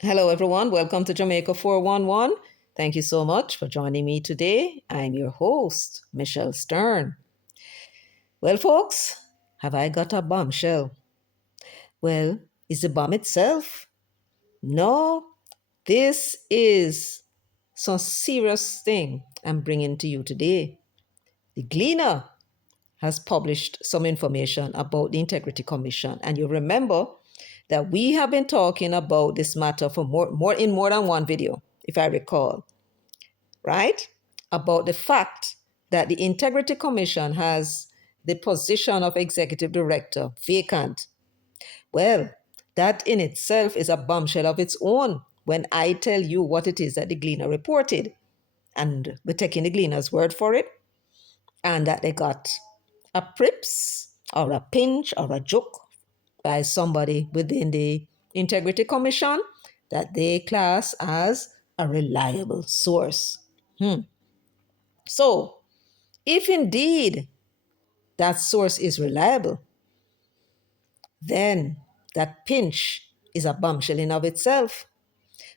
Hello, everyone. Welcome to Jamaica 411. Thank you so much for joining me today. I'm your host, Michelle Stern. Well, folks, have I got a bombshell? Well, is the bomb itself? No, this is some serious thing I'm bringing to you today. The Gleaner has published some information about the Integrity Commission, and you remember that we have been talking about this matter for more than one video, if I recall. Right? About the fact that the Integrity Commission has the position of executive director vacant. Well, that in itself is a bombshell of its own when I tell you what it is that the Gleaner reported. And we're taking the Gleaner's word for it, and that they got a prips or a pinch or a joke by somebody within the Integrity Commission that they class as a reliable source. So, if indeed that source is reliable, then that pinch is a bombshell in of itself.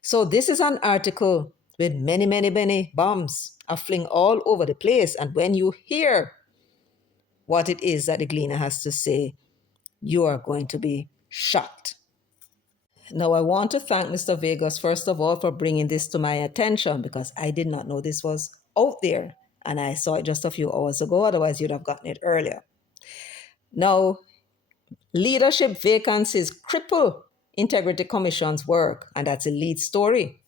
So this is an article with many bombs are fling all over the place. And when you hear what it is that the Gleaner has to say, you are going to be shocked. Now, I want to thank Mr. Vegas, first of all, for bringing this to my attention because I did not know this was out there. And I saw it just a few hours ago. Otherwise, you'd have gotten it earlier. Now, leadership vacancies cripple Integrity Commission's work, and that's a lead story.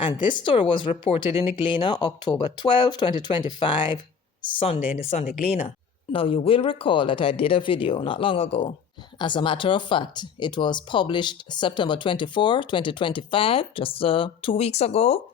And this story was reported in the Gleaner October 12, 2025, Sunday in the Sunday Gleaner. Now, you will recall that I did a video not long ago. As a matter of fact, it was published September 24, 2025, just 2 weeks ago,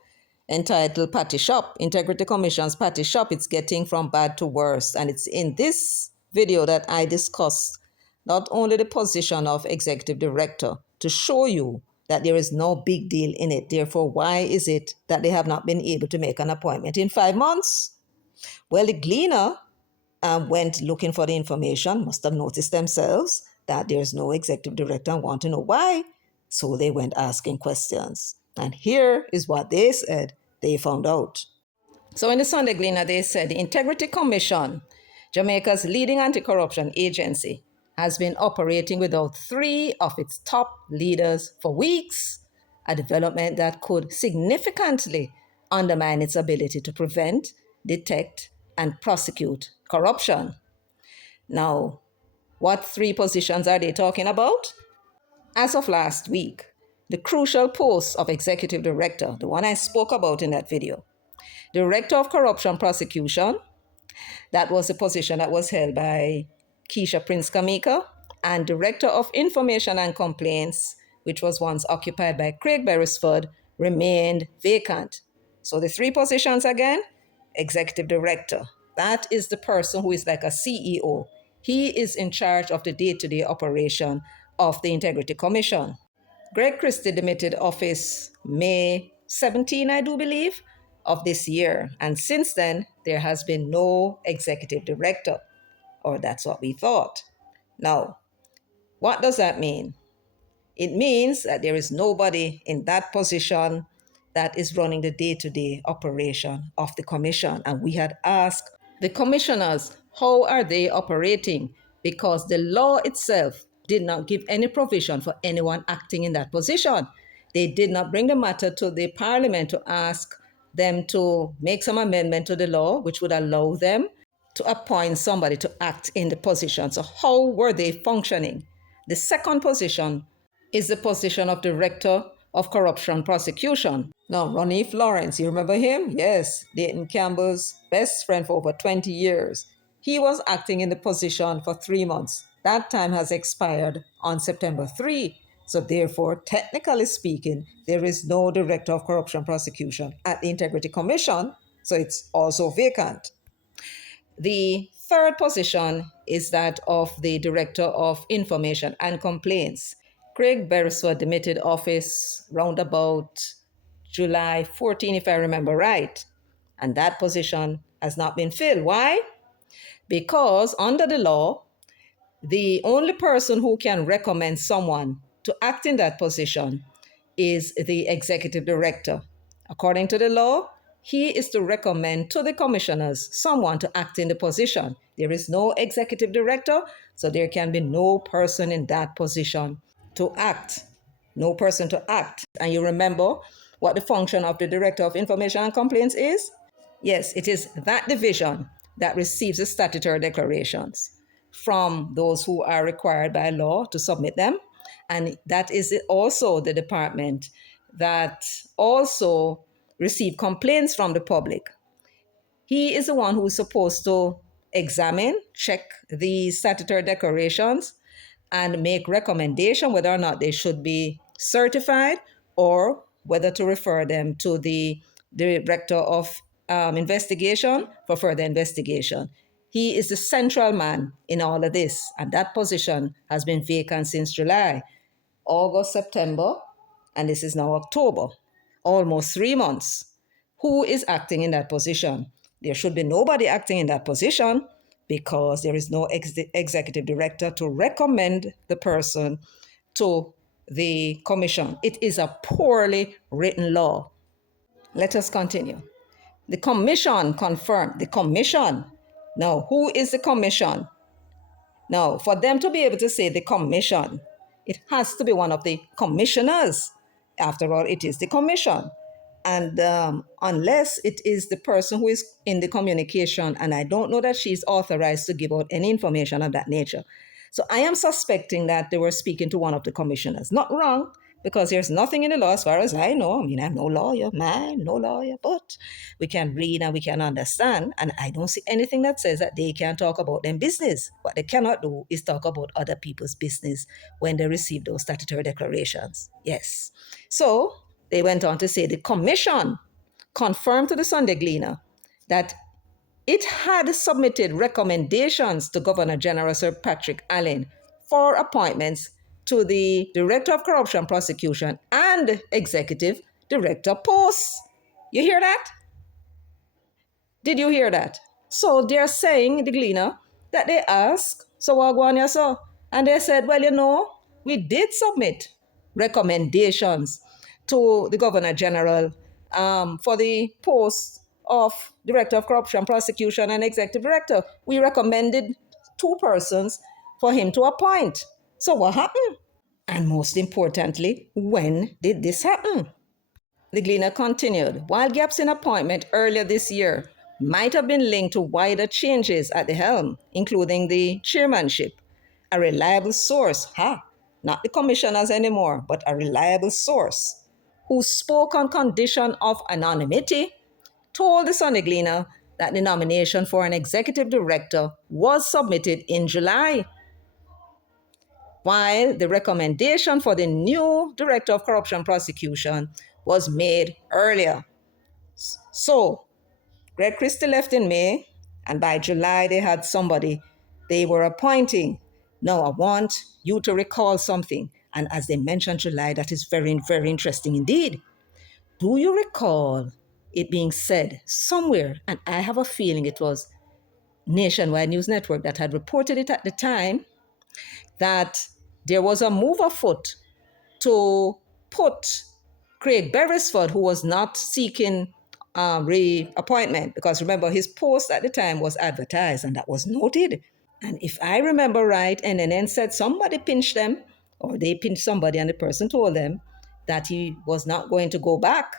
entitled Patty Shop, Integrity Commission's Patty Shop, It's Getting From Bad to Worse. And it's in this video that I discussed not only the position of executive director to show you that there is no big deal in it. Therefore, why is it that they have not been able to make an appointment in 5 months? Well, the Gleaner went looking for the information, must have noticed themselves that there's no executive director and want to know why. So they went asking questions. And here is what they said they found out. So in the Sunday Gleaner, they said the Integrity Commission, Jamaica's leading anti-corruption agency, has been operating without 3 of its top leaders for weeks, a development that could significantly undermine its ability to prevent, detect, and prosecute corruption. Now, what 3 positions are they talking about? As of last week, the crucial post of executive director, the one I spoke about in that video, director of corruption prosecution, that was the position that was held by Keisha Prince Kamika, and director of information and complaints, which was once occupied by Craig Beresford, remained vacant. So the 3 positions again, executive director. That is the person who is like a CEO. He is in charge of the day-to-day operation of the Integrity Commission. Greg Christie demitted office May 17, I do believe, of this year. And since then, there has been no executive director, or that's what we thought. Now, what does that mean? It means that there is nobody in that position that is running the day-to-day operation of the commission. And we had asked the commissioners, how are they operating? Because the law itself did not give any provision for anyone acting in that position. They did not bring the matter to the parliament to ask them to make some amendment to the law, which would allow them to appoint somebody to act in the position. So how were they functioning? The second position is the position of Director of Corruption Prosecution. Now, Ronnie Lawrence, you remember him? Yes, Dayton Campbell's best friend for over 20 years. He was acting in the position for 3 months. That time has expired on September 3. So therefore, technically speaking, there is no Director of Corruption Prosecution at the Integrity Commission, so it's also vacant. The third position is that of the Director of Information and Complaints. Craig Beresford demitted office round about July 14, if I remember right. And that position has not been filled. Why? Because under the law, the only person who can recommend someone to act in that position is the executive director. According to the law, he is to recommend to the commissioners someone to act in the position. There is no executive director, so there can be no person in that position to act. No person to act. And you remember what the function of the Director of Information and Complaints is? Yes, it is that division that receives the statutory declarations from those who are required by law to submit them. And that is also the department that also receive complaints from the public. He is the one who is supposed to examine, check the statutory declarations, and make recommendation whether or not they should be certified or whether to refer them to the director of investigation for further investigation. He is the central man in all of this, and that position has been vacant since July, August, September, and this is now October, almost 3 months. Who is acting in that position? There should be nobody acting in that position because there is no executive director to recommend the person to the commission. It is a poorly written law. Let us continue. The commission confirmed. The commission. Now, who is the commission? Now, for them to be able to say the commission, it has to be one of the commissioners. After all, it is the commission. And unless it is the person who is in the communication, and I don't know that she's authorized to give out any information of that nature. So I am suspecting that they were speaking to one of the commissioners. Not wrong, because there's nothing in the law as far as I know. I mean, I'm no lawyer, man, no lawyer, but we can read and we can understand. And I don't see anything that says that they can talk about their business. What they cannot do is talk about other people's business when they receive those statutory declarations. Yes. So they went on to say the commission confirmed to the Sunday Gleaner that it had submitted recommendations to Governor General Sir Patrick Allen for appointments to the Director of Corruption Prosecution and Executive Director posts. You hear that? Did you hear that? So they're saying, the Gleaner, that they asked, so what go on here, so? And they said, well, we did submit recommendations to the Governor General for the post of Director of Corruption Prosecution and Executive Director. We recommended 2 persons for him to appoint. So what happened? And most importantly, when did this happen? The Gleaner continued, while gaps in appointment earlier this year might have been linked to wider changes at the helm, including the chairmanship, a reliable source, not the commissioners anymore, but a reliable source, who spoke on condition of anonymity, told the Sunday Gleaner that the nomination for an executive director was submitted in July, while the recommendation for the new Director of Corruption Prosecution was made earlier. So, Greg Christie left in May, and by July they had somebody they were appointing. Now, I want you to recall something, and as they mentioned July, that is very, very interesting indeed. Do you recall it being said somewhere, and I have a feeling it was Nationwide News Network that had reported it at the time, that there was a move afoot to put Craig Beresford, who was not seeking reappointment, because remember, his post at the time was advertised and that was noted. And if I remember right, NNN said somebody pinched them, or they pinched somebody, and the person told them that he was not going to go back.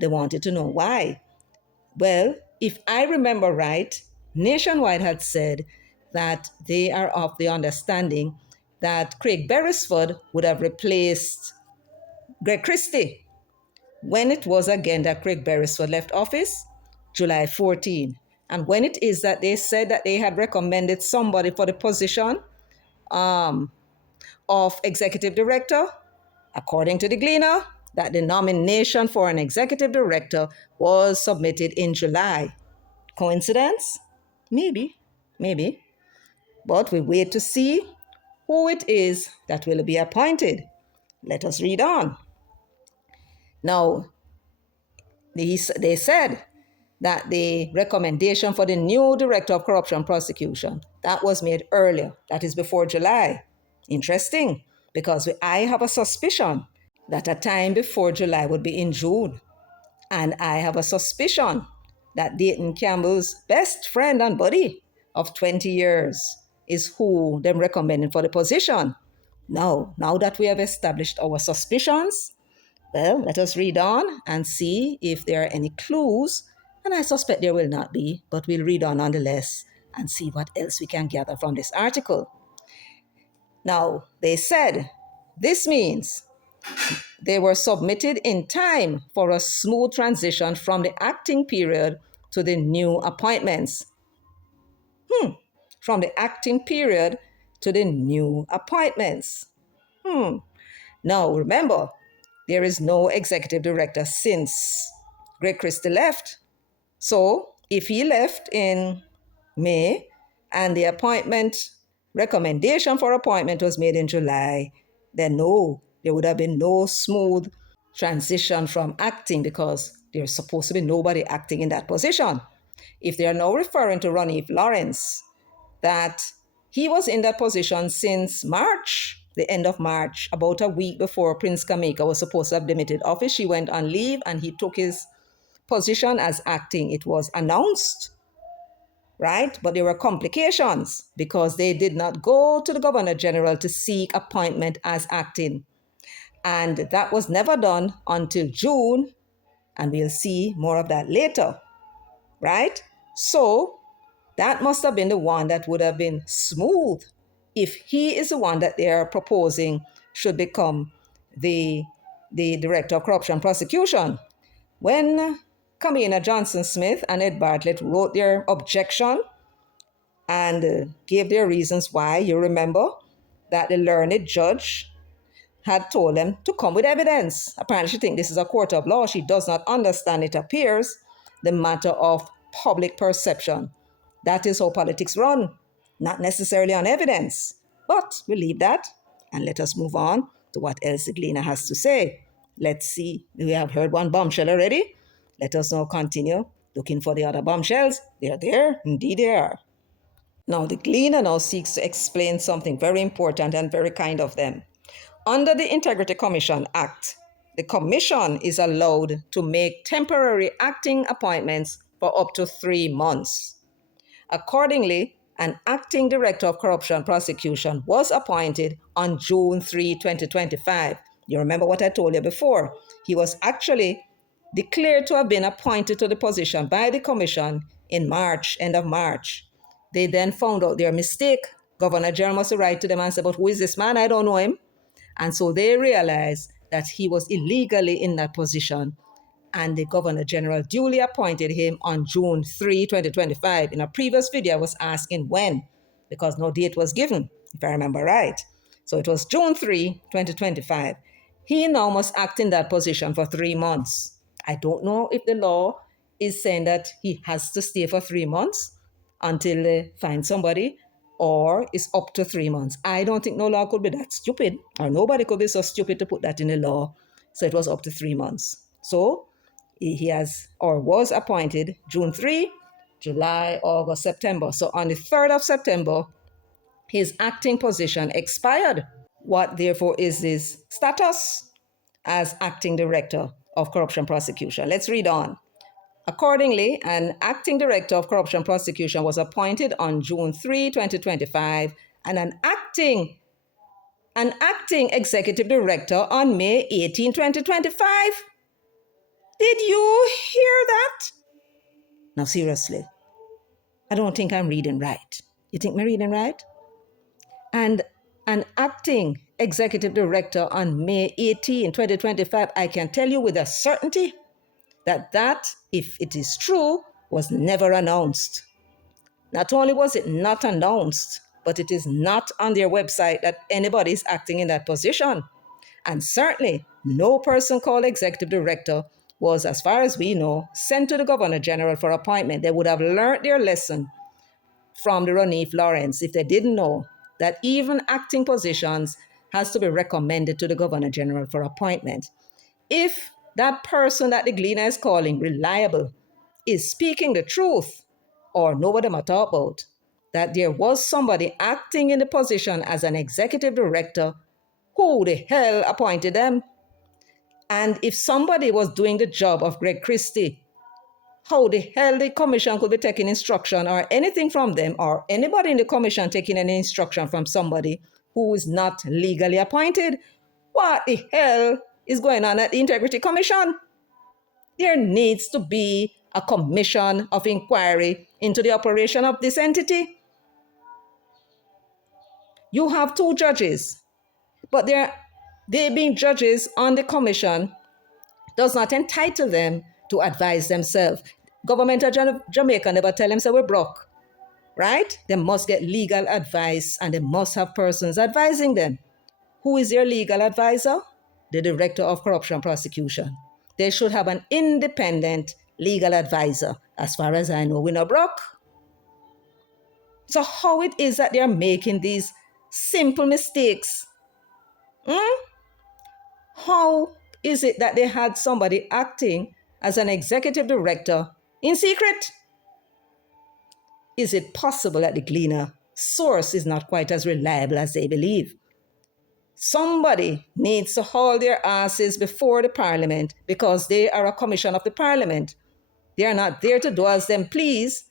They wanted to know why. Well, if I remember right, Nationwide had said that they are of the understanding that Craig Beresford would have replaced Greg Christie when it was again that Craig Beresford left office, July 14. And when it is that they said that they had recommended somebody for the position of executive director, according to the Gleaner, that the nomination for an executive director was submitted in July. Coincidence? Maybe, maybe. But we wait to see who it is that will be appointed. Let us read on. Now, they said that the recommendation for the new Director of Corruption Prosecution, that was made earlier. That is before July. Interesting, because I have a suspicion that a time before July would be in June. And I have a suspicion that Dayton Campbell's best friend and buddy of 20 years is who them recommending for the position. Now that we have established our suspicions, well, let us read on and see if there are any clues. And I suspect there will not be, but we'll read on nonetheless and see what else we can gather from this article. Now, they said this means they were submitted in time for a smooth transition from the acting period to the new appointments. From the acting period to the new appointments. Now, remember, there is no executive director since Greg Christie left. So, if he left in May and the recommendation for appointment was made in July, then no, there would have been no smooth transition from acting because there's supposed to be nobody acting in that position. If they are now referring to Ronnie Lawrence, that he was in that position since March, the end of March, about a week before Prince Kamika was supposed to have demitted office. She went on leave and he took his position as acting. It was announced, right? But there were complications because they did not go to the Governor General to seek appointment as acting. And that was never done until June, and we'll see more of that later, right? So that must have been the one that would have been smooth if he is the one that they are proposing should become the Director of Corruption Prosecution. When Kamina Johnson-Smith and Ed Bartlett wrote their objection and gave their reasons why, you remember that the learned judge had told them to come with evidence. Apparently she thinks this is a court of law. She does not understand, it appears, the matter of public perception. That is how politics run, not necessarily on evidence. But we'll leave that and let us move on to what else the Gleaner has to say. Let's see. We have heard one bombshell already. Let us now continue looking for the other bombshells. They are there. Indeed they are. Now the Gleaner now seeks to explain something very important and very kind of them. Under the Integrity Commission Act, the Commission is allowed to make temporary acting appointments for up to 3 months. Accordingly, an acting Director of Corruption Prosecution was appointed on June 3, 2025. You remember what I told you before? He was actually declared to have been appointed to the position by the Commission in March, end of March. They then found out their mistake. Governor General must write to them and say, but who is this man? I don't know him. And so they realized that he was illegally in that position. And the Governor General duly appointed him on June 3, 2025. In a previous video, I was asking when, because no date was given, if I remember right. So it was June 3, 2025. He now must act in that position for 3 months. I don't know if the law is saying that he has to stay for 3 months until they find somebody, or it's up to 3 months. I don't think no law could be that stupid, or nobody could be so stupid to put that in the law. So it was up to 3 months. So he has or was appointed June 3, July, August, September. So on the 3rd of September, his acting position expired. What therefore is his status as acting Director of Corruption Prosecution? Let's read on. Accordingly, an acting Director of Corruption Prosecution was appointed on June 3, 2025, and an acting Executive Director on May 18, 2025. Did you hear that? Now, seriously, I don't think I'm reading right. You think I'm reading right? And an acting Executive Director on May 18, 2025, I can tell you with a certainty that, if it is true, was never announced. Not only was it not announced, but it is not on their website that anybody is acting in that position. And certainly, no person called Executive Director was, as far as we know, sent to the Governor General for appointment. They would have learned their lesson from the Ronnie Lawrence if they didn't know that even acting positions has to be recommended to the Governor General for appointment. If that person that the Gleaner is calling reliable is speaking the truth, or know what I'm talking about, that there was somebody acting in the position as an Executive Director, who the hell appointed them? And if somebody was doing the job of Greg Christie, how the hell the commission could be taking instruction or anything from them, or anybody in the commission taking any instruction from somebody who is not legally appointed? What the hell is going on at the Integrity Commission? There needs to be a commission of inquiry into the operation of this entity. You have 2 judges, but they being judges on the commission does not entitle them to advise themselves. Government of Jamaica never tell them, say, we're broke, right? They must get legal advice and they must have persons advising them. Who is their legal advisor? The Director of Corruption Prosecution. They should have an independent legal advisor. As far as I know, we're not broke. So how it is that they're making these simple mistakes? How is it that they had somebody acting as an executive director in secret? Is it possible that the Gleaner source is not quite as reliable as they believe? Somebody needs to haul their asses before the Parliament because they are a commission of the Parliament. They are not there to do as them please.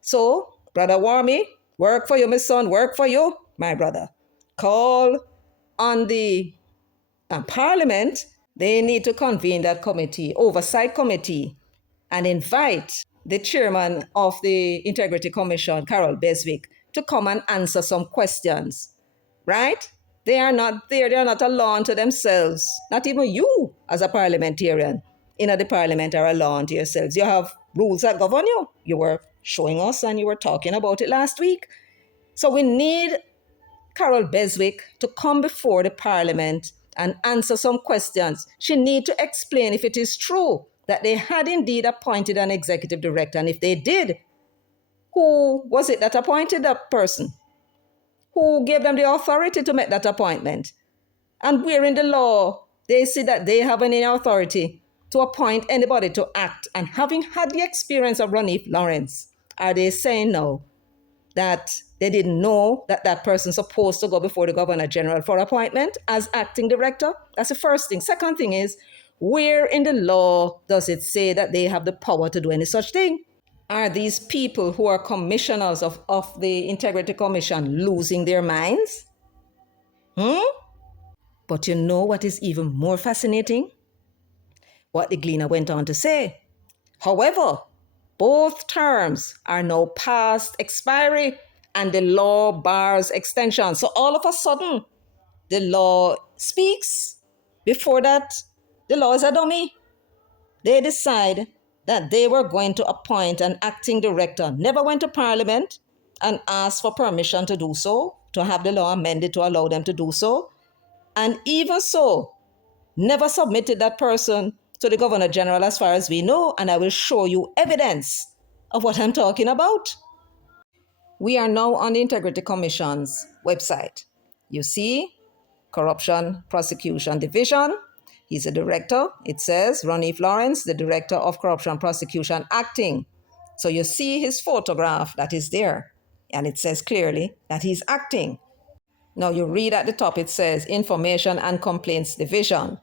So, Brother Warmy, work for you, my son, work for you, my brother. Call on the Parliament. They need to convene that committee, oversight committee, and invite the chairman of the Integrity Commission, Carol Beswick, to come and answer some questions, right? They are not there. They are not a law unto themselves. Not even you as a parliamentarian in the parliament are a law unto yourselves. You have rules that govern you. You were showing us and you were talking about it last week. So we need Carol Beswick to come before the Parliament and answer some questions. She needs to explain if it is true that they had indeed appointed an executive director. And if they did, who was it that appointed that person? Who gave them the authority to make that appointment? And where in the law they see that they have any authority to appoint anybody to act? And having had the experience of Ronif Lawrence, are they saying no, that they didn't know that that person's supposed to go before the Governor General for appointment as acting director? That's the first thing. Second thing is, where in the law does it say that they have the power to do any such thing? Are these people who are commissioners of the Integrity Commission losing their minds? But you know what is even more fascinating? What the Gleaner went on to say. However, both terms are now past expiry and the law bars extension. So all of a sudden, the law speaks. Before that, the law is a dummy. They decide that they were going to appoint an acting director, never went to Parliament and asked for permission to do so, to have the law amended to allow them to do so. And even so, never submitted that person to the Governor General as far as we know, and I will show you evidence of what I'm talking about. We are now on the Integrity Commission's website. You see, Corruption Prosecution Division. He's a director. It says Ronif Lawrence, the Director of Corruption Prosecution Acting. So you see his photograph that is there, and it says clearly that he's acting. Now you read at the top, it says Information and Complaints Division,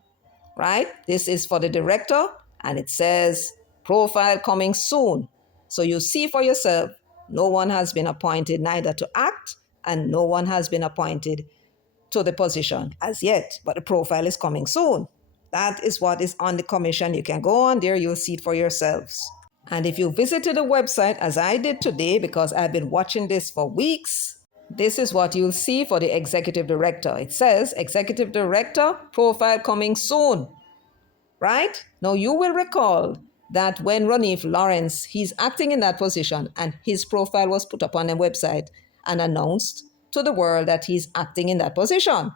right? This is for the director, and it says profile coming soon. So you see for yourself, no one has been appointed neither to act, and no one has been appointed to the position as yet, but the profile is coming soon. That is what is on the commission. You can go on there, you'll see it for yourselves. And if you visited the website, as I did today, because I've been watching this for weeks, this is what you'll see for the executive director. It says executive director, profile coming soon, right? Now you will recall that when Ronif Lawrence, he's acting in that position, and his profile was put up on the website and announced to the world that he's acting in that position.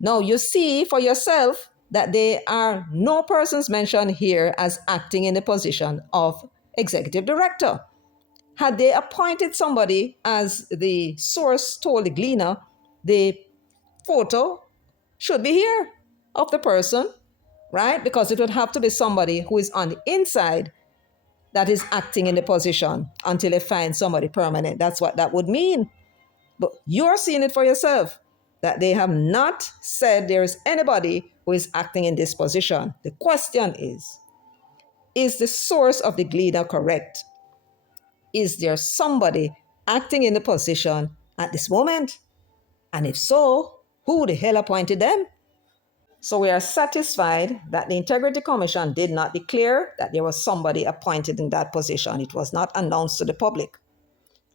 Now you see for yourself that there are no persons mentioned here as acting in the position of executive director. Had they appointed somebody, as the source told the Gleaner, the photo should be here of the person, right? Because it would have to be somebody who is on the inside that is acting in the position until they find somebody permanent. That's what that would mean. But you're seeing it for yourself, that they have not said there is anybody who who is acting in this position. The question is the source of the gleaner correct? Is there somebody acting in the position at this moment? And if so, who the hell appointed them? So we are satisfied that the Integrity Commission did not declare that there was somebody appointed in that position. It was not announced to the public.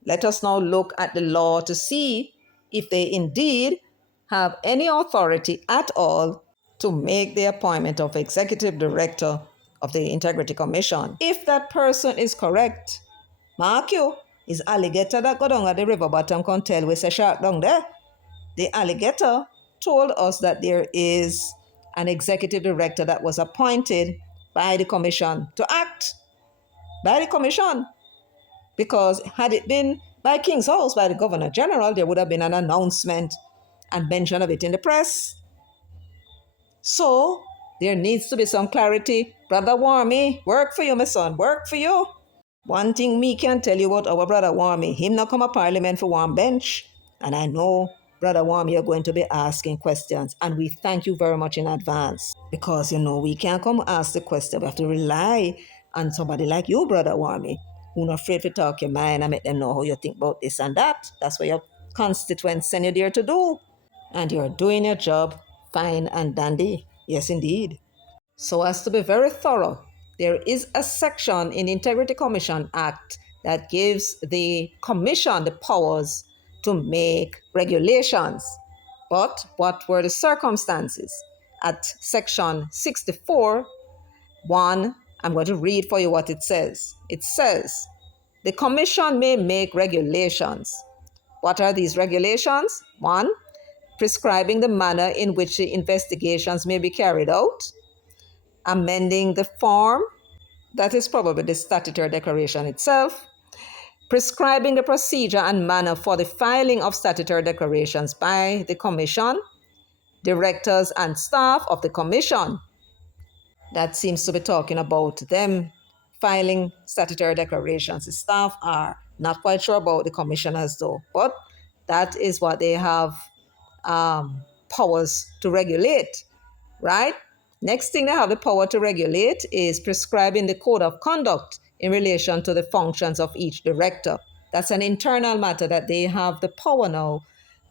Let us now look at the law to see if they indeed have any authority at all to make the appointment of executive director of the Integrity Commission. If that person is correct, mark you, is alligator that go down at the river bottom can tell we say shark down there. The alligator told us that there is an executive director that was appointed by the commission to act by the commission. Because had it been by King's House, by the Governor General, there would have been an announcement and mention of it in the press. So there needs to be some clarity. Brother Warmy, work for you, my son, work for you. One thing me can tell you about our brother Warmy, him not come to parliament for one bench. And I know, brother Warmy, you're going to be asking questions. And we thank you very much in advance. Because, we can't come ask the question. We have to rely on somebody like you, brother Warmy, who's not afraid to talk your mind and make them know how you think about this and that. That's what your constituents send you there to do. And you're doing your job fine and dandy. Yes, indeed. So as to be very thorough, there is a section in the Integrity Commission Act that gives the commission the powers to make regulations. But what were the circumstances? At section 64, 1, I'm going to read for you what it says. It says, the commission may make regulations. What are these regulations? 1, prescribing the manner in which the investigations may be carried out, amending the form, that is probably the statutory declaration itself, prescribing the procedure and manner for the filing of statutory declarations by the commission, directors and staff of the commission. That seems to be talking about them filing statutory declarations. The staff are not quite sure about the commissioners though, but that is what they have powers to regulate, right? Next thing they have the power to regulate is prescribing the code of conduct in relation to the functions of each director. That's an internal matter that they have the power now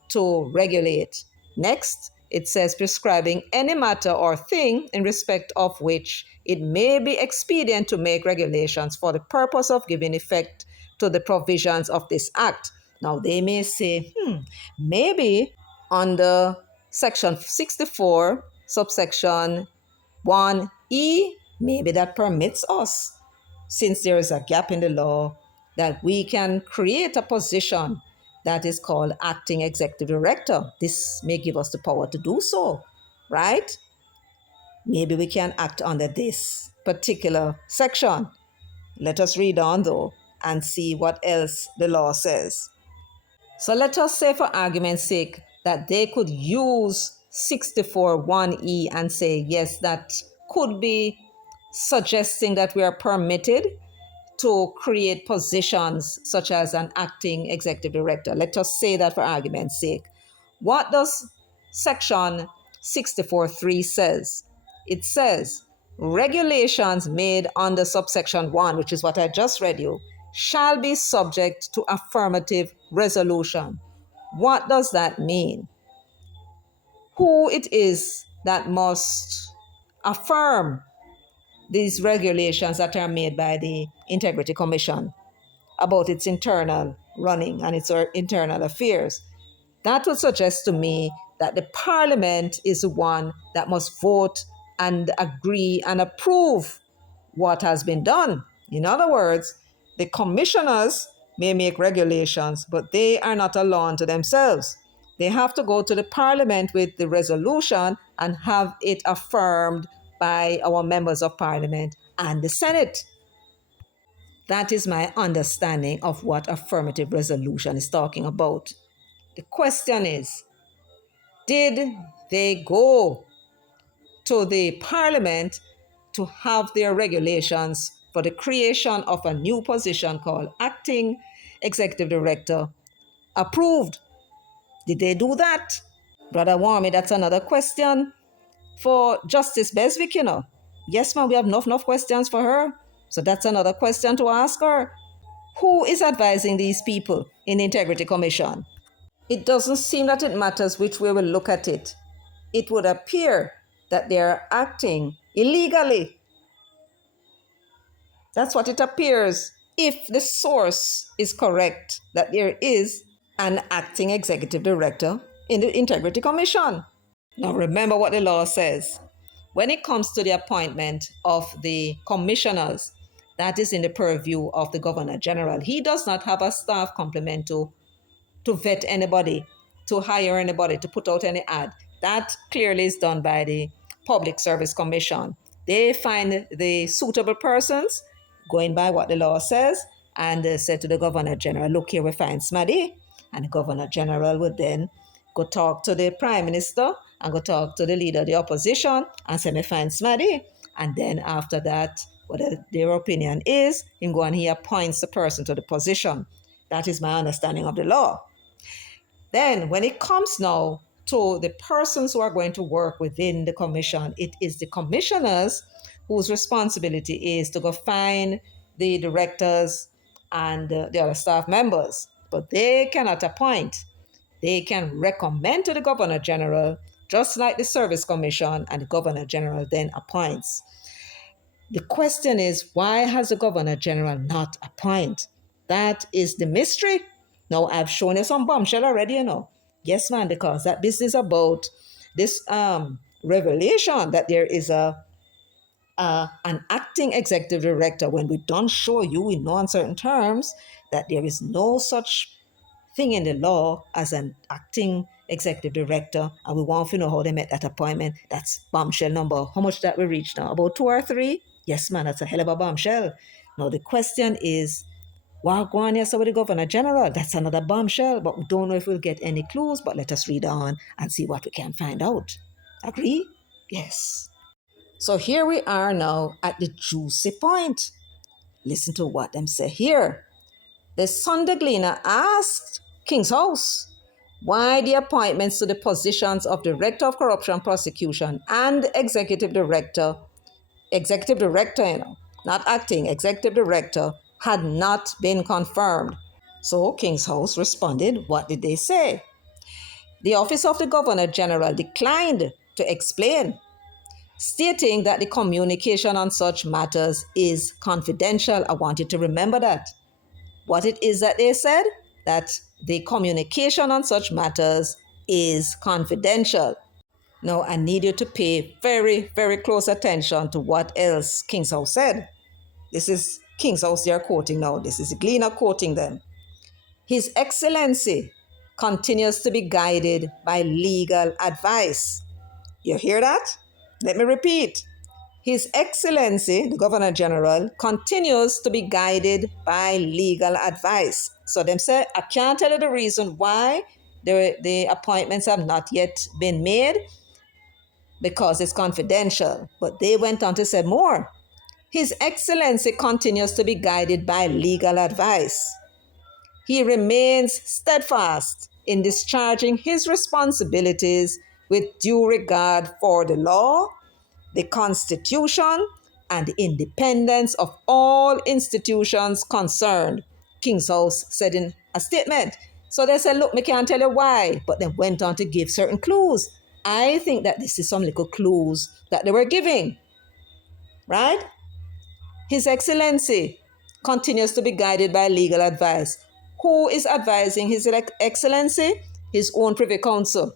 to regulate. Next, it says prescribing any matter or thing in respect of which it may be expedient to make regulations for the purpose of giving effect to the provisions of this act. Now, they may say, maybe under section 64, subsection 1E, maybe that permits us, since there is a gap in the law, that we can create a position that is called acting executive director. This may give us the power to do so, right? Maybe we can act under this particular section. Let us read on though and see what else the law says. So let us say for argument's sake that they could use 64(1)(e) and say, yes, that could be suggesting that we are permitted to create positions such as an acting executive director. Let us say that for argument's sake. What does section 64(3) says? It says, regulations made under subsection 1, which is what I just read you, shall be subject to affirmative resolution. What does that mean? Who it is that must affirm these regulations that are made by the Integrity Commission about its internal running and its internal affairs? That would suggest to me that the Parliament is the one that must vote and agree and approve what has been done. In other words, the commissioners may make regulations, but they are not a law unto themselves. They have to go to the Parliament with the resolution and have it affirmed by our members of Parliament and the Senate. That is my understanding of what affirmative resolution is talking about. The question is, did they go to the Parliament to have their regulations for the creation of a new position called acting executive director approved? Did they do that? Brother Warmy, that's another question. for Justice Beswick, Yes, ma'am, we have enough questions for her. So that's another question to ask her. Who is advising these people in the Integrity Commission? It doesn't seem that it matters which way we look at it. It would appear that they are acting illegally. That's what it appears if the source is correct, that there is an acting executive director in the Integrity Commission. Now, remember what the law says. When it comes to the appointment of the commissioners, that is in the purview of the Governor General. He does not have a staff complement to vet anybody, to hire anybody, to put out any ad. That clearly is done by the Public Service Commission. They find the suitable persons, going by what the law says, and they say to the Governor General, look, here we find Smaddy. And the Governor General would then go talk to the Prime Minister and go talk to the leader of the opposition and say, me find Smaddy. And then after that, whatever their opinion is, him go and he appoints the person to the position. That is my understanding of the law. Then, when it comes now to the persons who are going to work within the commission, it is the commissioners whose responsibility is to go find the directors and the other staff members. But they cannot appoint. They can recommend to the Governor General, just like the Service Commission, and the Governor General then appoints. The question is, why has the Governor General not appointed? That is the mystery. Now, I've shown you some bombshell already, Yes, man, because that business about this revelation that there is an acting executive director, when we don't show you in no uncertain terms that there is no such thing in the law as an acting executive director, and we want to know how they met that appointment. That's bombshell number. How much that we reach now? About 2 or 3? Yes, man, that's a hell of a bombshell. Now the question is, what go on here with the Governor General? That's another bombshell, but we don't know if we'll get any clues, but let us read on and see what we can find out. Agree? Yes. So here we are now at the juicy point. Listen to what them say here. The Sunday Gleaner asked King's House why the appointments to the positions of Director of Corruption Prosecution and Executive Director, not acting, Executive Director, had not been confirmed. So King's House responded, what did they say? The Office of the Governor General declined to explain, stating that the communication on such matters is confidential. I want you to remember that. What it is that they said, that the communication on such matters is confidential. Now, I need you to pay very, very close attention to what else King's House said. This is King's House they are quoting now. This is Gleaner quoting them. His Excellency continues to be guided by legal advice. You hear that? Let me repeat. His Excellency, the Governor General, continues to be guided by legal advice. So them say, I can't tell you the reason why the appointments have not yet been made, because it's confidential. But they went on to say more. His Excellency continues to be guided by legal advice. He remains steadfast in discharging his responsibilities with due regard for the law, the Constitution, and the independence of all institutions concerned, King's House said in a statement. So they said, look, we can't tell you why, but then went on to give certain clues. I think that this is some little clues that they were giving, right? His Excellency continues to be guided by legal advice. Who is advising His Excellency? His own Privy Council.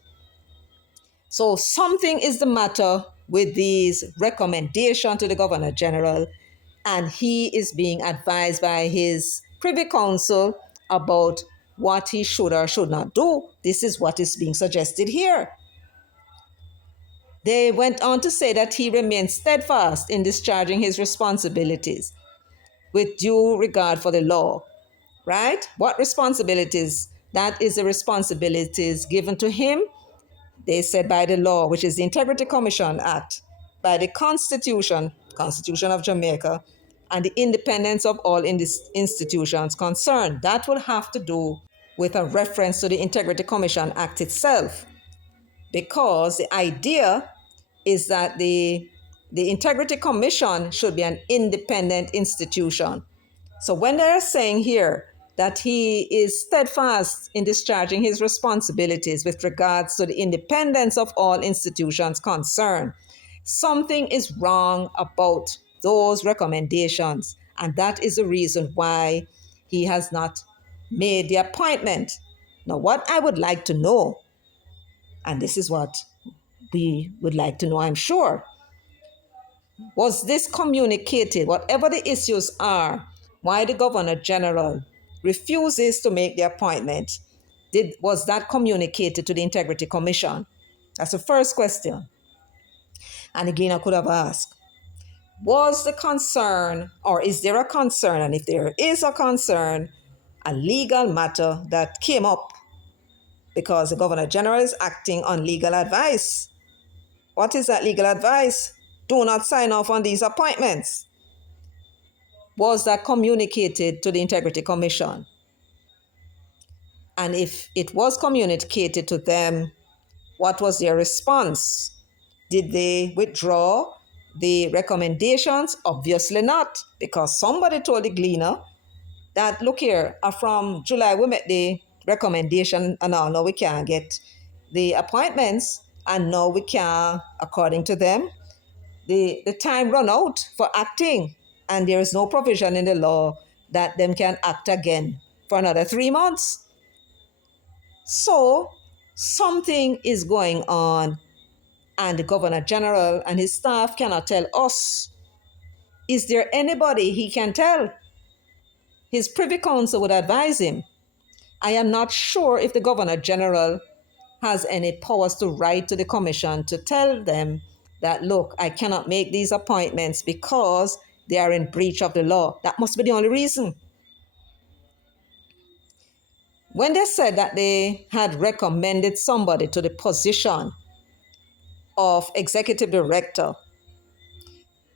So something is the matter with these recommendations to the Governor General, and he is being advised by his Privy Council about what he should or should not do. This is what is being suggested here. They went on to say that he remains steadfast in discharging his responsibilities with due regard for the law, right? What responsibilities? That is the responsibilities given to him, they said, by the law, which is the Integrity Commission Act, by the Constitution of Jamaica, and the independence of all institutions concerned. That will have to do with a reference to the Integrity Commission Act itself, because the idea is that the Integrity Commission should be an independent institution. So when they're saying here that he is steadfast in discharging his responsibilities with regards to the independence of all institutions concerned, something is wrong about those recommendations. And that is the reason why he has not made the appointment. Now, what I would like to know, and this is what we would like to know, I'm sure, was this communicated, whatever the issues are, why the Governor General refuses to make the appointment? Was that communicated to the Integrity Commission? That's the first question. And again, I could have asked, was the concern, or is there a concern, and if there is a concern, a legal matter that came up because the Governor General is acting on legal advice? What is that legal advice? Do not sign off on these appointments. Was that communicated to the Integrity Commission? And if it was communicated to them, what was their response? Did they withdraw the recommendations? Obviously not, because somebody told the Gleaner that, look here, from July we met the recommendation and now we can't get the appointments, and now we can't, according to them, the time run out for acting, and there is no provision in the law that them can act again for another 3 months. So something is going on, and the Governor General and his staff cannot tell us. Is there anybody he can tell? His Privy Council would advise him. I am not sure if the Governor General has any powers to write to the Commission to tell them that, look, I cannot make these appointments because they are in breach of the law. That must be the only reason. When they said that they had recommended somebody to the position of executive director,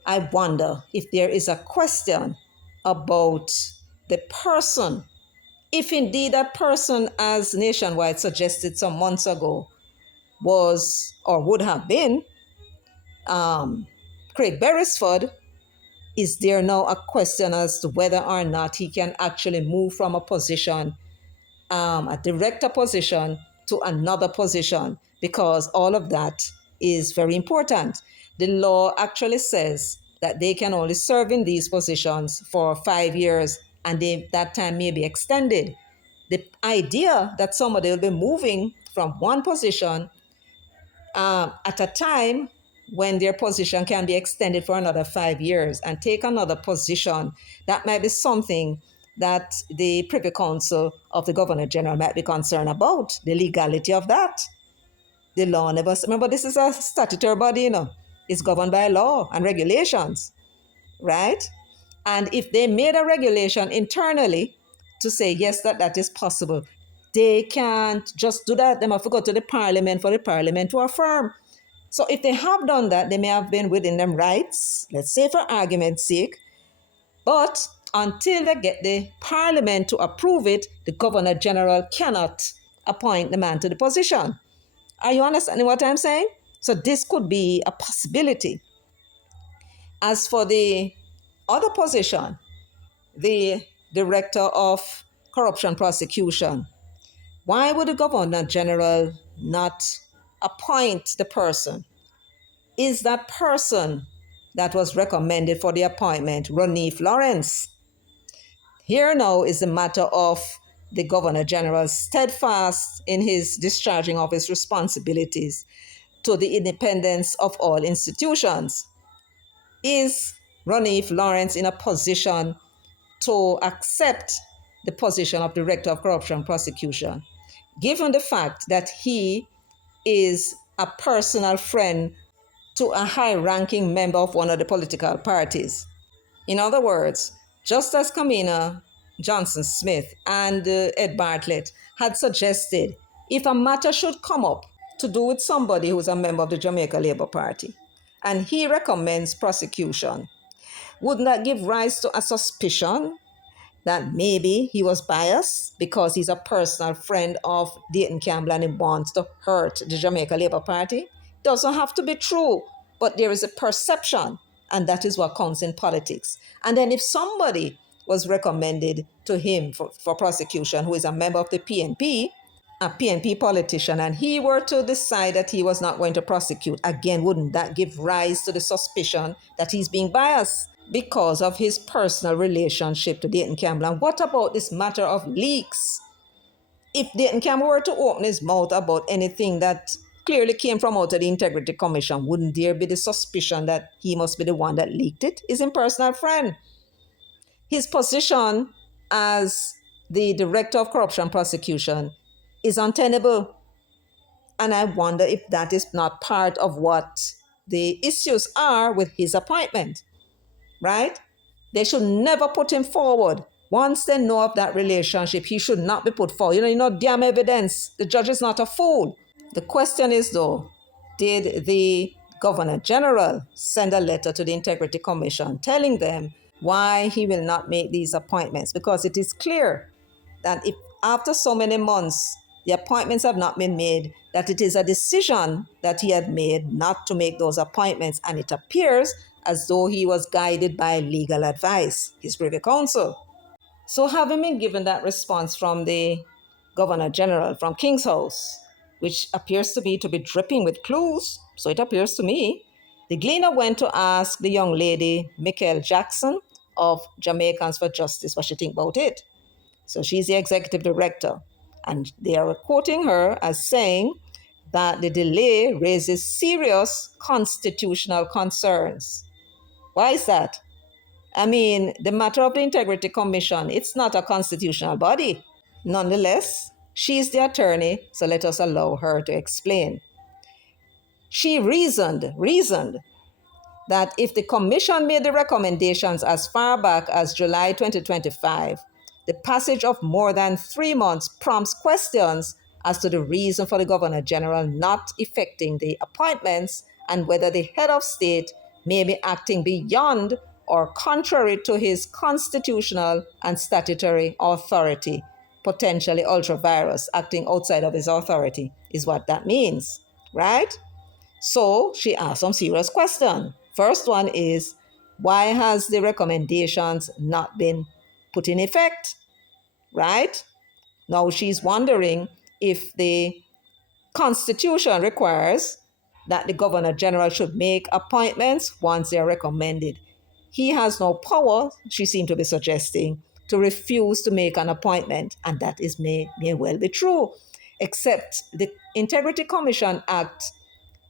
I wonder if there is a question about the person. If indeed that person, as Nationwide suggested some months ago, was or would have been Craig Beresford, is there now a question as to whether or not he can actually move from a position, a director position, to another position? Because all of that is very important. The law actually says that they can only serve in these positions for 5 years, and that time may be extended. The idea that somebody will be moving from one position at a time when their position can be extended for another 5 years and take another position, that might be something that the Privy Council of the Governor General might be concerned about, the legality of that. The law never, remember, this is a statutory body, it's governed by law and regulations, right? And if they made a regulation internally to say, yes, that is possible, they can't just do that. They have to go to the Parliament for the Parliament to affirm. So if they have done that, they may have been within them rights, let's say for argument's sake. But until they get the Parliament to approve it, the Governor General cannot appoint the man to the position. Are you understanding what I'm saying? So this could be a possibility. As for the other position, the Director of Corruption Prosecution, why would the Governor General not appoint the person? Is that person that was recommended for the appointment Ronif Lawrence? Here now is the matter of the Governor General steadfast in his discharging of his responsibilities to the independence of all institutions. Is Ronif Lawrence in a position to accept the position of Director of Corruption Prosecution, given the fact that he is a personal friend to a high-ranking member of one of the political parties? In other words, just as Kamina Johnson-Smith and Ed Bartlett had suggested, if a matter should come up to do with somebody who's a member of the Jamaica Labour Party, and he recommends prosecution, wouldn't that give rise to a suspicion that maybe he was biased because he's a personal friend of Dayton Campbell and he wants to hurt the Jamaica Labour Party? Doesn't have to be true. but there is a perception, and that is what counts in politics. And then if somebody was recommended to him for prosecution who is a member of the PNP, a PNP politician, and he were to decide that he was not going to prosecute, again, wouldn't that give rise to the suspicion that he's being biased because of his personal relationship to Dayton Campbell? And what about this matter of leaks? If Dayton Campbell were to open his mouth about anything that clearly came from out of the Integrity Commission, wouldn't there be the suspicion that he must be the one that leaked it? His personal friend. His position as the Director of Corruption Prosecution is untenable. And I wonder if that is not part of what the issues are with his appointment, right? They should never put him forward. Once they know of that relationship, he should not be put forward. You know, damn evidence. The judge is not a fool. The question is, though, did the Governor General send a letter to the Integrity Commission telling them why he will not make these appointments? Because it is clear that if after so many months the appointments have not been made, that it is a decision that he had made not to make those appointments, and it appears as though he was guided by legal advice, his Privy Council. So having been given that response from the Governor General from King's House, which appears to be dripping with clues, so it appears to me, the Gleaner went to ask the young lady, Michael Jackson of Jamaicans for Justice, what she think about it. So she's the executive director, and they are quoting her as saying that the delay raises serious constitutional concerns. Why is that? I mean, the matter of the Integrity Commission, it's not a constitutional body. Nonetheless, she's the attorney, so let us allow her to explain. She reasoned that if the commission made the recommendations as far back as July 2025, the passage of more than 3 months prompts questions as to the reason for the Governor General not effecting the appointments and whether the head of state may be acting beyond or contrary to his constitutional and statutory authority, potentially ultra vires, acting outside of his authority, is what that means, right? So she asked some serious questions. First one is, why has the recommendations not been put in effect, right? Now she's wondering if the Constitution requires that the Governor General should make appointments once they are recommended. He has no power, she seemed to be suggesting, to refuse to make an appointment, and that may well be true, except the Integrity Commission Act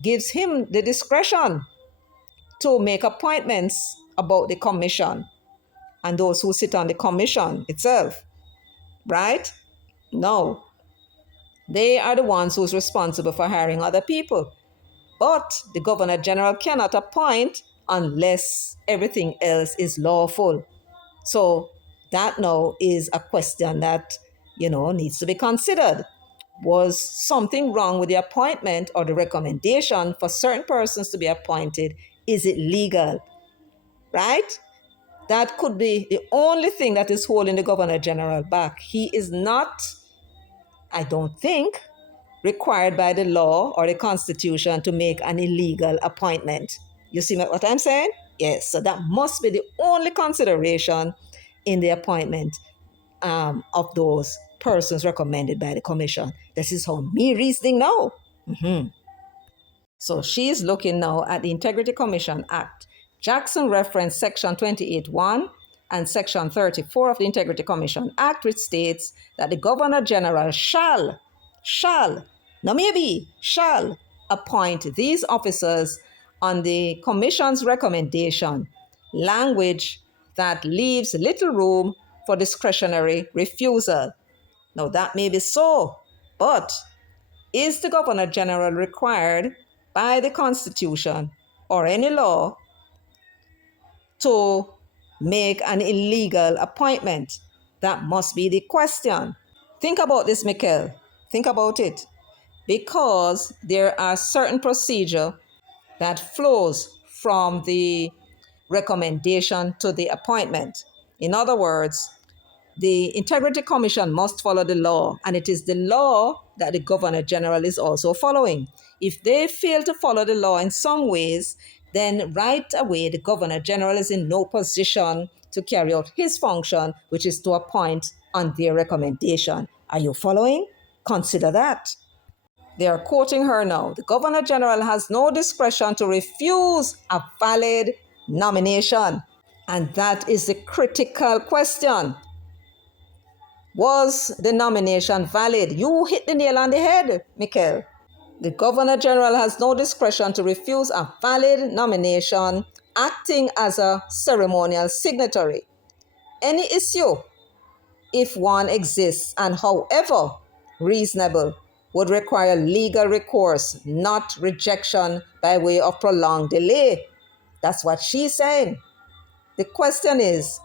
gives him the discretion to make appointments about the commission and those who sit on the commission itself, right? No. They are the ones who's responsible for hiring other people. But the Governor General cannot appoint unless everything else is lawful. So that now is a question that, needs to be considered. Was something wrong with the appointment or the recommendation for certain persons to be appointed? Is it legal? Right? That could be the only thing that is holding the Governor General back. He is not, I don't think, required by the law or the Constitution to make an illegal appointment. You see what I'm saying? Yes, so that must be the only consideration in the appointment of those persons recommended by the commission. This is how me reasoning now. So she's looking now at the Integrity Commission Act. Jackson referenced Section 28(1) and Section 34 of the Integrity Commission Act, which states that the Governor General shall appoint these officers on the Commission's recommendation, language that leaves little room for discretionary refusal. Now that may be so, but is the Governor General required by the Constitution or any law to make an illegal appointment? That must be the question. Think about this, Mikkel. Think about it. Because there are certain procedure that flows from the recommendation to the appointment. In other words, the Integrity Commission must follow the law, and it is the law that the Governor General is also following. If they fail to follow the law in some ways, then right away the Governor General is in no position to carry out his function, which is to appoint on their recommendation. Are you following? Consider that. They are quoting her now. The Governor General has no discretion to refuse a valid nomination. And that is the critical question. Was the nomination valid? You hit the nail on the head, Mikhail. The Governor General has no discretion to refuse a valid nomination, acting as a ceremonial signatory. Any issue, if one exists and however reasonable, would require legal recourse, not rejection by way of prolonged delay. That's what she's saying. The question is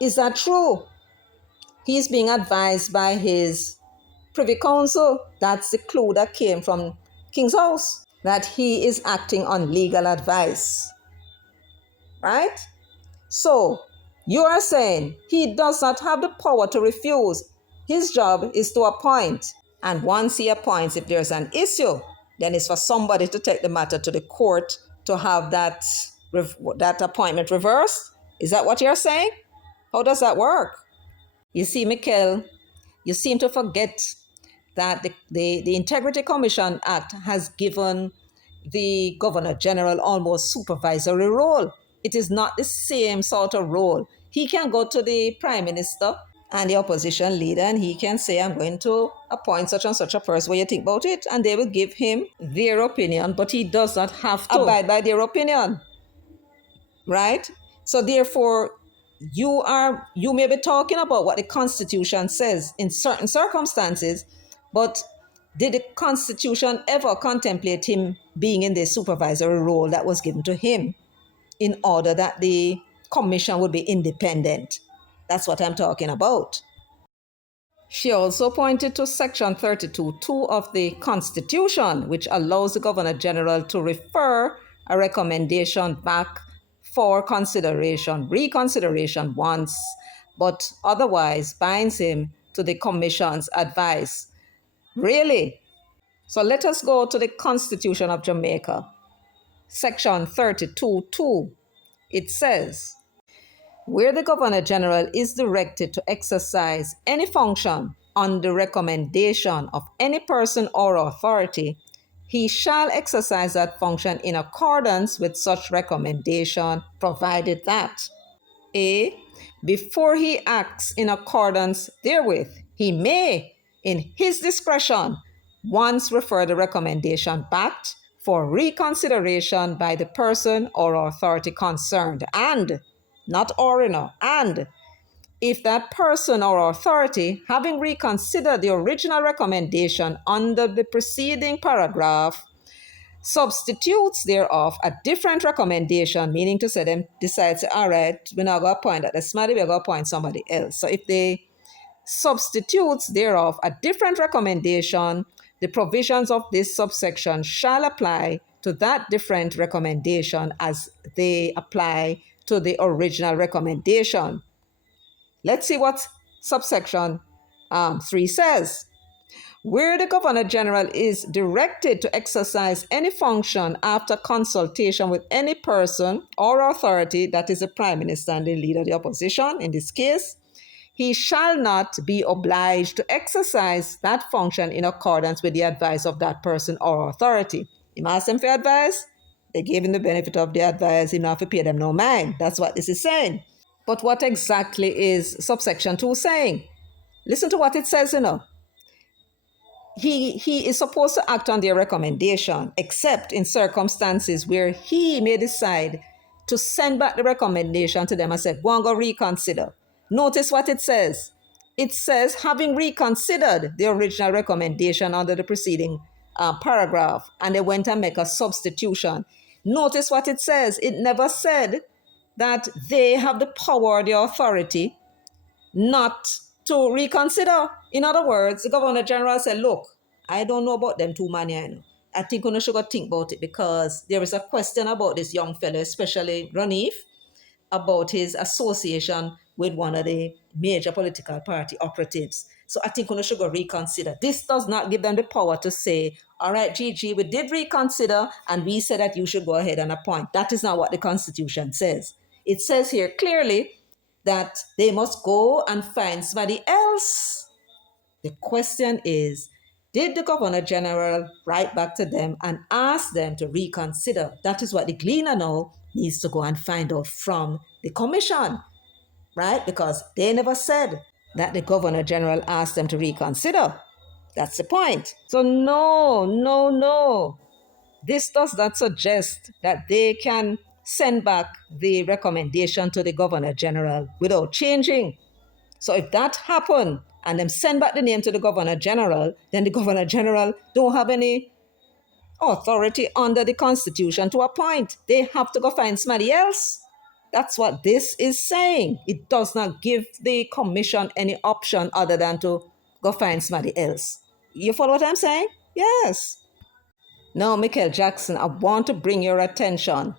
that true? He's being advised by his Privy Council. That's the clue that came from King's House, that he is acting on legal advice. Right? So, you are saying he does not have the power to refuse. His job is to appoint. And once he appoints, if there's an issue, then it's for somebody to take the matter to the court to have that appointment reversed. Is that what you're saying? How does that work? You see, Mikhail, you seem to forget that the Integrity Commission Act has given the Governor General almost supervisory role. It is not the same sort of role. He can go to the Prime Minister and the opposition leader and he can say, I'm going to appoint such and such a person. What do you think about it? And they will give him their opinion, but he does not have to abide by their opinion. Right? So therefore, you may be talking about what the Constitution says in certain circumstances, but did the Constitution ever contemplate him being in the supervisory role that was given to him in order that the commission would be independent? That's what I'm talking about. She also pointed to Section 32(2) of the Constitution, which allows the Governor General to refer a recommendation back for reconsideration once, but otherwise binds him to the Commission's advice. Really? So let us go to the Constitution of Jamaica. Section 32(2). It says, where the Governor General is directed to exercise any function on the recommendation of any person or authority, he shall exercise that function in accordance with such recommendation, provided that A. Before he acts in accordance therewith, he may, in his discretion, once refer the recommendation back for reconsideration by the person or authority concerned, and, not or, and if that person or authority, having reconsidered the original recommendation under the preceding paragraph, substitutes thereof a different recommendation, meaning to say them decides, all right, we're not going to appoint that somebody, we're going to appoint somebody else. So if they substitutes thereof a different recommendation, the provisions of this subsection shall apply to that different recommendation as they apply to the original recommendation. Let's see what subsection 3 says. Where the Governor General is directed to exercise any function after consultation with any person or authority, that is the Prime Minister and the leader of the opposition in this case, he shall not be obliged to exercise that function in accordance with the advice of that person or authority. He asked them for advice, they gave him the benefit of the advice, he not to pay them no mind. That's what this is saying. But what exactly is subsection 2 saying? Listen to what it says, He is supposed to act on their recommendation, except in circumstances where he may decide to send back the recommendation to them and say, go and go reconsider. Notice what it says. It says, having reconsidered the original recommendation under the preceding paragraph, and they went and make a substitution. Notice what it says. It never said that they have the power or the authority not to reconsider. In other words, the Governor General said, look, I don't know about them too many. I think we should go think about it, because there is a question about this young fellow, especially Ranif, about his association with one of the major political party operatives. So I think we should go reconsider. This does not give them the power to say, all right, Gigi, we did reconsider and we said that you should go ahead and appoint. That is not what the Constitution says. It says here clearly that they must go and find somebody else. The question is, did the Governor General write back to them and ask them to reconsider? That is what the gleaner now needs to go and find out from the Commission, right? Because they never said that the Governor General asked them to reconsider. That's the point. So no, no, no. This does not suggest that they can send back the recommendation to the Governor General without changing. So if that happened and them send back the name to the Governor General, then the Governor General don't have any authority under the Constitution to appoint. They have to go find somebody else. That's what this is saying. It does not give the Commission any option other than to go find somebody else. You follow what I'm saying? Yes. Now, Michael Jackson, I want to bring your attention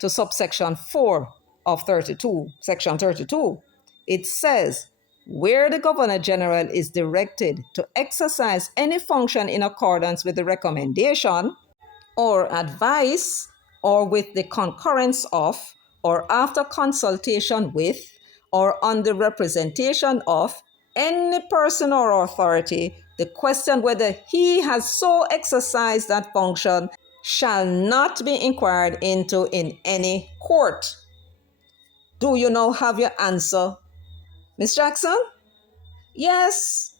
to subsection 4 of 32, section 32. It says, where the Governor General is directed to exercise any function in accordance with the recommendation or advice or with the concurrence of or after consultation with or under representation of any person or authority, the question whether he has so exercised that function shall not be inquired into in any court. Do you now have your answer, Ms. Jackson? Yes.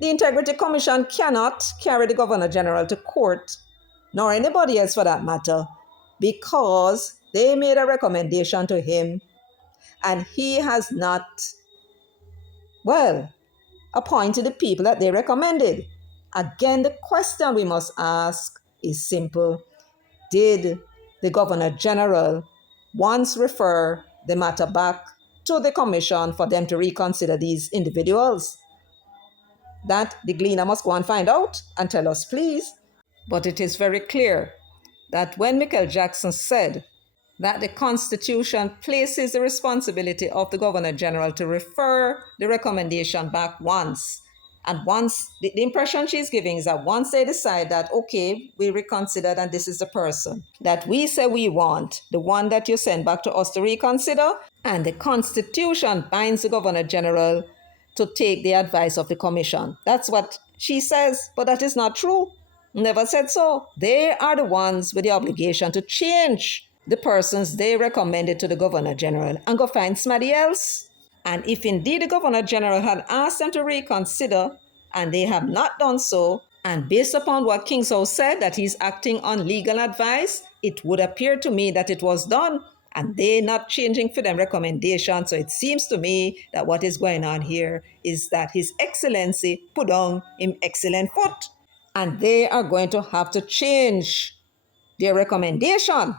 The Integrity Commission cannot carry the Governor General to court, nor anybody else for that matter, because they made a recommendation to him and he has not, appointed the people that they recommended. Again, the question we must ask is simple. Did the Governor General once refer the matter back to the Commission for them to reconsider these individuals? That the gleaner must go and find out and tell us, please. But it is very clear that when Michael Jackson said that the Constitution places the responsibility of the Governor General to refer the recommendation back once, and once, the impression she's giving is that once they decide that, okay, we reconsidered and this is the person that we say we want, the one that you send back to us to reconsider, and the Constitution binds the Governor General to take the advice of the Commission. That's what she says, but that is not true. Never said so. They are the ones with the obligation to change the persons they recommended to the Governor General and go find somebody else. And if indeed the Governor General had asked them to reconsider and they have not done so, and based upon what Kingshouse said that he's acting on legal advice, it would appear to me that it was done and they not changing for them recommendation. So it seems to me that what is going on here is that His Excellency put on him excellent foot and they are going to have to change their recommendation.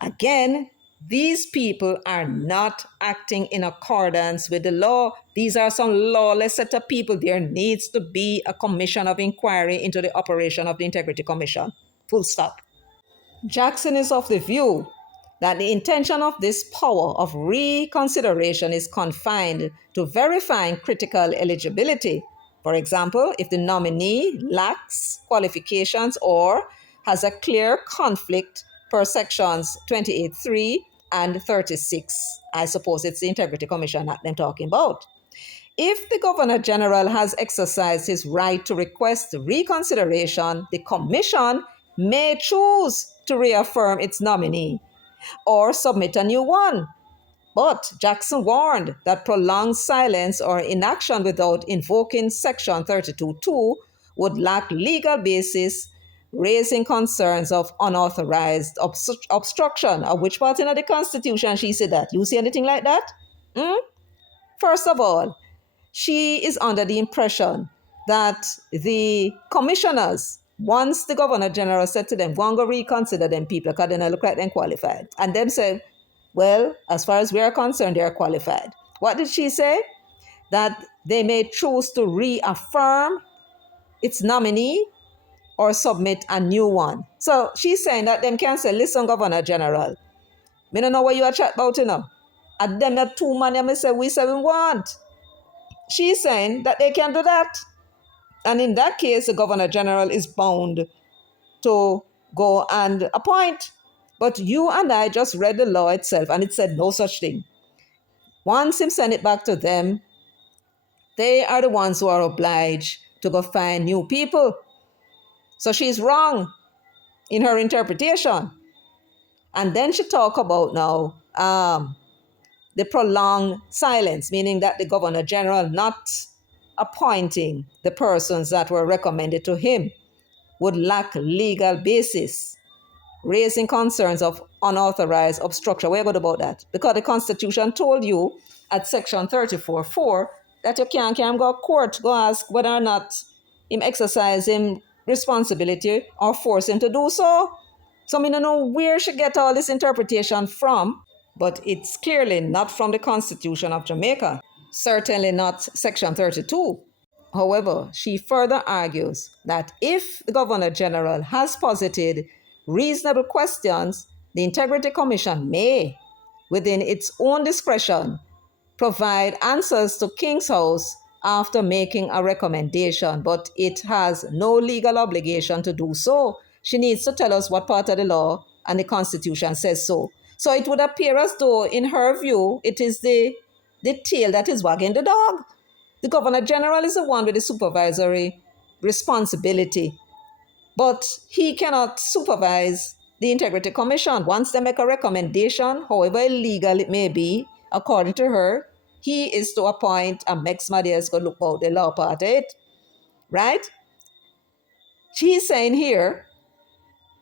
Again, these people are not acting in accordance with the law. These are some lawless set of people. There needs to be a commission of inquiry into the operation of the Integrity Commission. Full stop. Jackson is of the view that the intention of this power of reconsideration is confined to verifying critical eligibility. For example, if the nominee lacks qualifications or has a clear conflict per sections 28.3 and 36. I suppose it's the Integrity Commission that I'm talking about. If the Governor General has exercised his right to request reconsideration, the Commission may choose to reaffirm its nominee or submit a new one. But Jackson warned that prolonged silence or inaction without invoking Section 32.2 would lack legal basis, raising concerns of unauthorized obstruction. Of which part in the Constitution she said that? You see anything like that? First of all, she is under the impression that the commissioners, once the Governor General said to them, go and go reconsider them people because they don't look like them qualified. And them said, well, as far as we are concerned, they are qualified. What did she say? That they may choose to reaffirm its nominee or submit a new one. So she's saying that them can say, listen, Governor General, me don't know what you are chat about, you know. And them not two man, me say we want. She's saying that they can do that. And in that case, the Governor General is bound to go and appoint. But you and I just read the law itself, and it said no such thing. Once him send it back to them, they are the ones who are obliged to go find new people. So she's wrong in her interpretation. And then she talk about now the prolonged silence, meaning that the Governor General not appointing the persons that were recommended to him would lack legal basis, raising concerns of unauthorized obstruction. We're good about that. Because the Constitution told you at section 34.4 that you can't go to court, go ask whether or not him exercise him responsibility or force him to do so. So I don't know where she get all this interpretation from, but it's clearly not from the Constitution of Jamaica. Certainly not section 32. However, she further argues that if the Governor General has posited reasonable questions, the Integrity Commission may, within its own discretion, provide answers to King's House after making a recommendation, but it has no legal obligation to do so. She needs to tell us what part of the law and the Constitution says so. So it would appear as though, in her view, it is the tail that is wagging the dog. The Governor General is the one with the supervisory responsibility, but he cannot supervise the Integrity Commission. Once they make a recommendation, however illegal it may be, according to her, he is to appoint a Mex Madias to look out the law part of it, right? She's saying here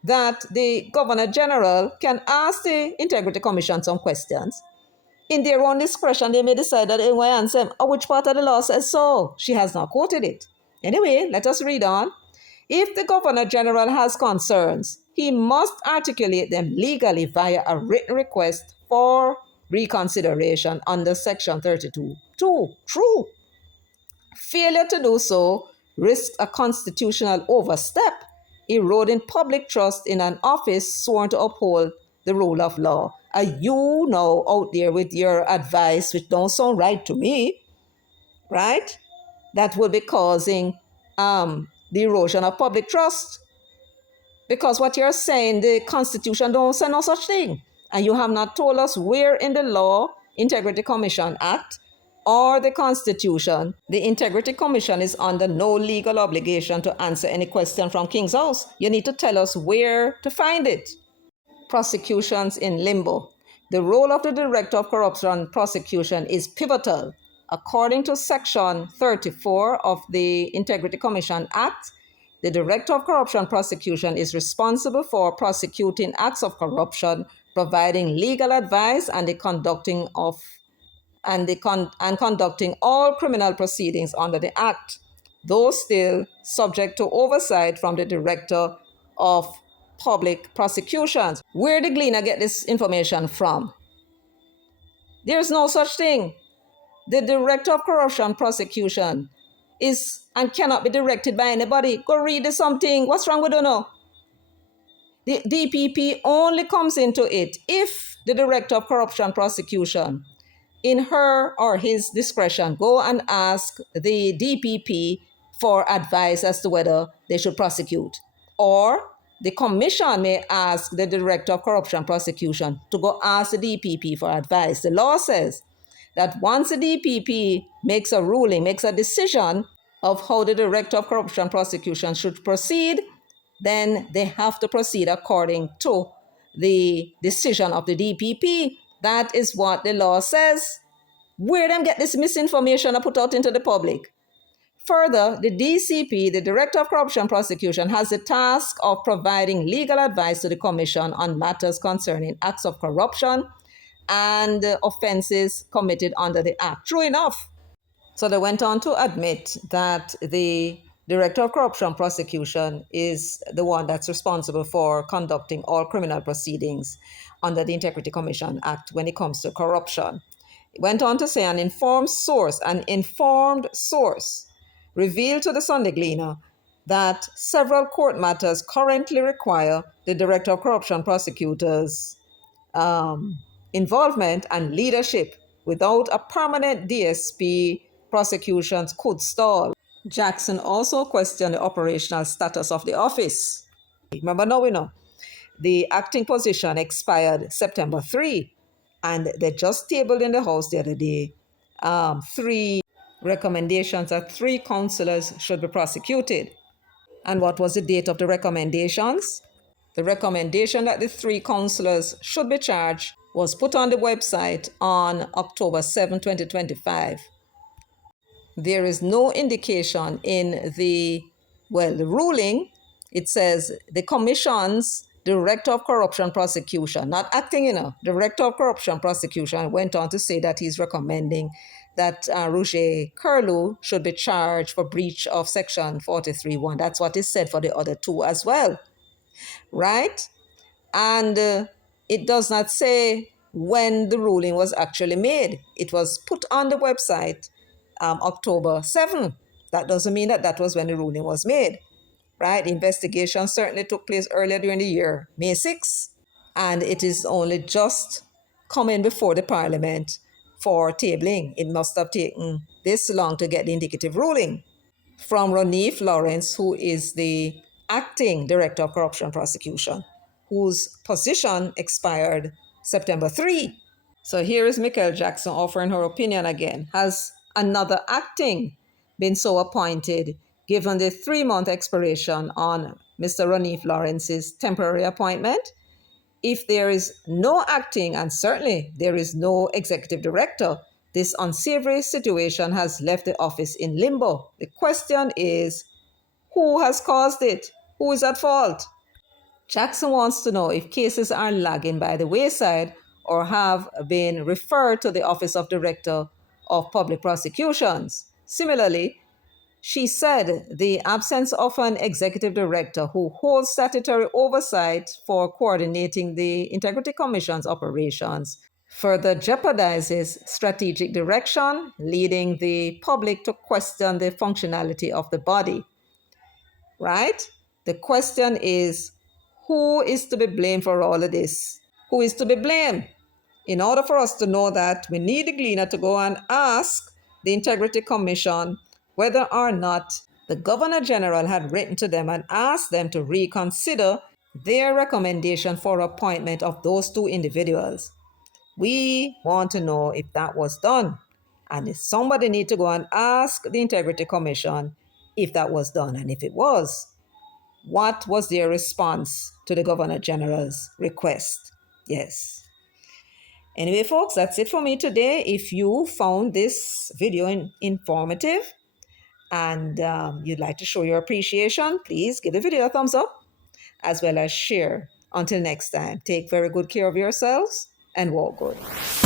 that the Governor General can ask the Integrity Commission some questions. In their own discretion, they may decide that they will answer which part of the law says so. She has not quoted it. Anyway, let us read on. If the Governor General has concerns, he must articulate them legally via a written request for reconsideration under Section 32.2. True. Failure to do so risks a constitutional overstep, eroding public trust in an office sworn to uphold the rule of law. Are you now out there with your advice, which don't sound right to me, right? That will be causing the erosion of public trust. Because what you're saying, the Constitution don't say no such thing. And you have not told us where in the law, Integrity Commission Act, or the Constitution, the Integrity Commission is under no legal obligation to answer any question from King's House. You need to tell us where to find it. Prosecutions in limbo. The role of the Director of Corruption Prosecution is pivotal. According to Section 34 of the Integrity Commission Act, the Director of Corruption Prosecution is responsible for prosecuting acts of corruption, providing legal advice, and conducting all criminal proceedings under the Act, though still subject to oversight from the Director of Public Prosecutions. Where did Gleaner get this information from? There's no such thing. The Director of Corruption Prosecution is and cannot be directed by anybody. Go read something. What's wrong with you now? The DPP only comes into it if the Director of Corruption Prosecution, in her or his discretion, go and ask the DPP for advice as to whether they should prosecute. Or the commission may ask the Director of Corruption Prosecution to go ask the DPP for advice. The law says that once the DPP makes a ruling, makes a decision of how the Director of Corruption Prosecution should proceed, then they have to proceed according to the decision of the DPP. That is what the law says. Where them get this misinformation and put out into the public? Further, the DCP, the Director of Corruption Prosecution, has the task of providing legal advice to the Commission on matters concerning acts of corruption and offenses committed under the Act. True enough. So they went on to admit that the Director of Corruption Prosecution is the one that's responsible for conducting all criminal proceedings under the Integrity Commission Act when it comes to corruption. It went on to say an informed source revealed to the Sunday Gleaner that several court matters currently require the Director of Corruption Prosecutors' involvement and leadership without a permanent DSP prosecutions could stall. Jackson also questioned the operational status of the office. Remember, now we know the acting position expired September 3, and they just tabled in the House the other day 3 recommendations that 3 councillors should be prosecuted. And what was the date of the recommendations? The recommendation that the 3 councillors should be charged was put on the website on October 7, 2025. There is no indication in the ruling. It says the commission's director of corruption prosecution, not acting, director of corruption prosecution, went on to say that he's recommending that Roger Curlew should be charged for breach of section 43(1). That's what is said for the other 2 as well, right? And it does not say when the ruling was actually made. It was put on the website October 7. That doesn't mean that that was when the ruling was made, right? The investigation certainly took place earlier during the year, May 6, and it is only just coming before the Parliament for tabling. It must have taken this long to get the indicative ruling from Ronif Lawrence, who is the acting director of corruption prosecution, whose position expired September 3. So here is Michael Jackson offering her opinion again. Has another acting been so appointed given the 3-month expiration on Mr. Ronif Lawrence's temporary appointment? If there is no acting, and certainly there is no executive director, this unsavory situation has left the office in limbo. The question is, who has caused it? Who is at fault? Jackson wants to know if cases are lagging by the wayside or have been referred to the Office of Director of Public Prosecutions. Similarly, she said the absence of an executive director who holds statutory oversight for coordinating the Integrity Commission's operations further jeopardizes strategic direction, leading the public to question the functionality of the body. Right? The question is, who is to be blamed for all of this? Who is to be blamed? In order for us to know that, we need the gleaner to go and ask the Integrity Commission whether or not the Governor General had written to them and asked them to reconsider their recommendation for appointment of those 2 individuals. We want to know if that was done. And if somebody need to go and ask the Integrity Commission if that was done. And if it was, what was their response to the Governor General's request? Yes. Anyway, folks, that's it for me today. If you found this video informative and you'd like to show your appreciation, please give the video a thumbs up as well as share. Until next time, take very good care of yourselves and walk good.